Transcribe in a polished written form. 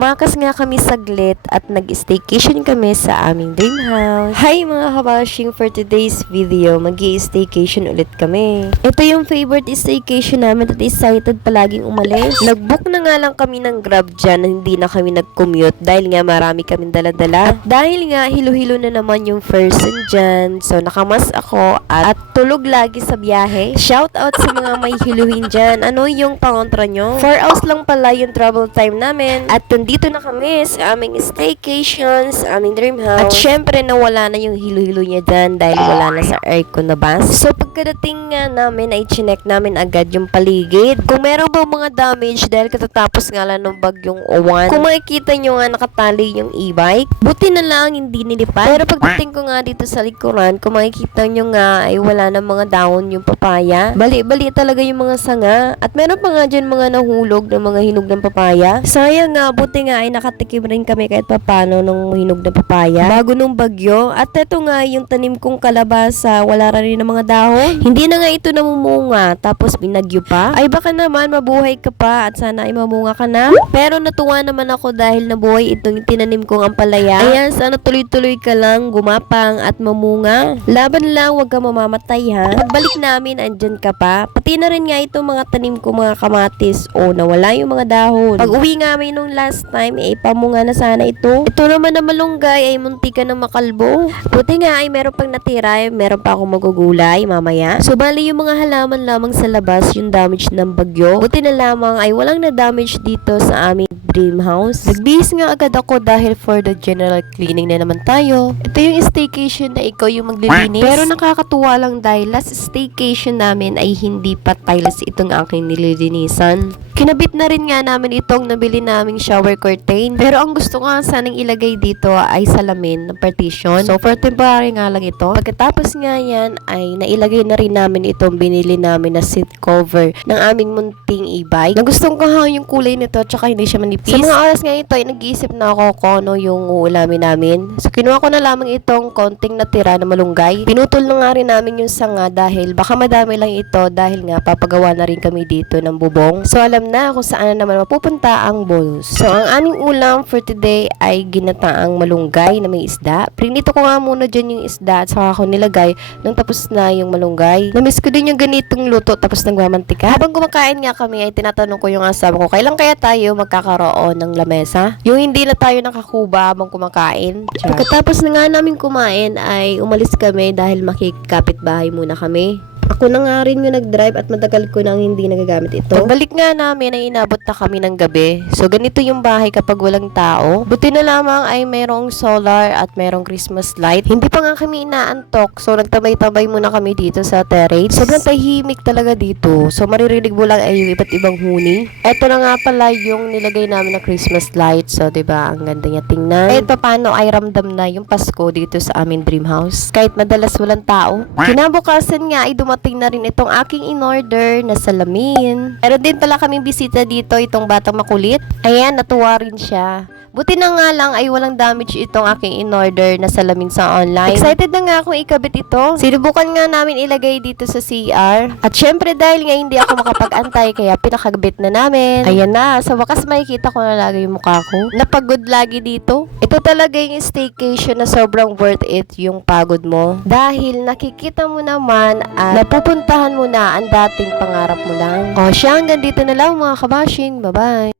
Tumakas nga kami saglit at nag-staycation kami sa aming dream house. Hi mga kabashing, for today's video, mag-i-staycation ulit kami. Ito yung favorite staycation namin at excited palaging umalis. Nag-book na nga lang kami ng Grab dyan na hindi na kami nag-commute dahil nga marami kaming dala-dala. At dahil nga hilo-hilo na naman yung person dyan, so nakamas ako at tulog lagi sa biyahe. Shout out sa mga may hiluhin dyan. Ano yung pangontra nyo? 4 hours lang pala yung travel time namin at dito na kami sa aming staycation, sa aming dream house. At syempre, nawala na yung hilo-hilo niya dyan dahil wala na sa aircon na bus. So, pagkadating nga namin, ay chinek namin agad yung paligid. Kung meron ba mga damage dahil katatapos nga lang ng bagyong Uwan. Kung makikita nyo nga nakatali yung e-bike, buti na lang hindi nilipat. Pero pagdating ko nga dito sa likuran, kung makikita nyo nga ay wala na mga dahon yung papaya. Bali-bali talaga yung mga sanga. At meron pa nga dyan mga nahulog ng mga hinog ng papaya. Sayang nga, buti nga ay nakatikim rin kami kahit papano ng hinog na papaya bago nung bagyo. At eto nga yung tanim kong kalabasa, wala rin ng mga dahon. Hindi na nga ito namumunga tapos binagyo pa. Ay baka naman mabuhay ka pa at sana ay mamunga ka na. Pero natuwa naman ako dahil nabuhay itong tinanim kong ampalaya. Ayan, sana tuloy-tuloy ka lang, gumapang at mamunga. Laban lang, huwag ka mamamatay ha. Pagbalik namin, andyan ka pa. Pati na rin nga itong mga tanim ko, mga kamatis. O, nawala yung mga dahon. Pag uwi nga kami nung last time, pamunga na sana ito. Ito naman na malunggay ay munti ka na makalbo. Buti nga ay meron pang natira, meron pa akong magugulay mamaya. So bali yung mga halaman lamang sa labas, yung damage ng bagyo. Buti na lamang ay walang na damage dito sa aming dream house. Nagbihis nga agad ako dahil for the general cleaning na naman tayo. Ito yung staycation na ikaw yung maglilinis. Pero nakakatuwa lang dahil last staycation namin ay hindi pa tiles itong aking nililinisan. Kinabit na rin nga namin itong nabili naming shower curtain. Pero ang gusto ko nga sanang ilagay dito ay salamin ng partition. So for temporary nga lang ito. Pagkatapos nga yan ay nailagay na rin namin itong binili namin na seat cover ng aming munting e-bike. Nagustuhan ko nga yung kulay nito at saka hindi siya manipis. Sa mga oras nga ito ay nag-iisip na ako kung ano yung uulamin namin. So kinuha ko na lamang itong konting natira na malunggay. Pinutol na nga rin namin yung sanga dahil baka madami lang ito dahil nga papagawa na rin kami dito ng bubong. So alam na kung saan naman mapupunta ang bonus. So ang aming ulam for today ay ginataang malunggay na may isda. Prinito ko nga muna dyan yung isda at saka ko nilagay nang tapos na yung malunggay. Namiss ko din yung ganitong luto tapos nagmamantika. Habang kumakain nga kami ay tinatanong ko yung asawa ko, kailan kaya tayo magkakaroon ng lamesa? Yung hindi na tayo nakakuba habang kumakain. Pagkatapos na nga namin kumain ay umalis kami dahil makikapit bahay muna kami. Ako na nga rin yung nag-drive at matagal ko nang hindi nagagamit ito. Pagbalik nga namin ay inabot na kami ng gabi. So ganito yung bahay kapag walang tao. Buti na lamang ay merong solar at merong Christmas light. Hindi pa nga kami inaantok. So nagtabay-tabay muna kami dito sa terrace. Sobrang tahimik talaga dito. So maririnig mo lang ay yung iba't ibang huni. Ito na nga pala yung nilagay namin na Christmas light. So 'di ba ang ganda niya tingnan. Kahit paano ay ramdam na yung Pasko dito sa aming dream house. Kahit madalas walang tao. Kinabukasan nga ay dumating na rin itong aking in-order na salamin. Meron din pala kaming bisita dito, itong batang makulit. Ayan, natuwa rin siya. Buti na nga lang ay walang damage itong aking in-order na salamin sa online. Excited na nga akong ikabit ito. Sinubukan nga namin ilagay dito sa CR. At syempre dahil nga hindi ako makapag-antay kaya pinakabit na namin. Ayan na, sa wakas makikita ko na lagi yung mukha ko. Napagod lagi dito. Ito talaga yung staycation na sobrang worth it yung pagod mo. Dahil nakikita mo naman at napupuntahan mo na ang dating pangarap mo lang. O siya, hanggang dito na lang mga kabashing. Bye-bye!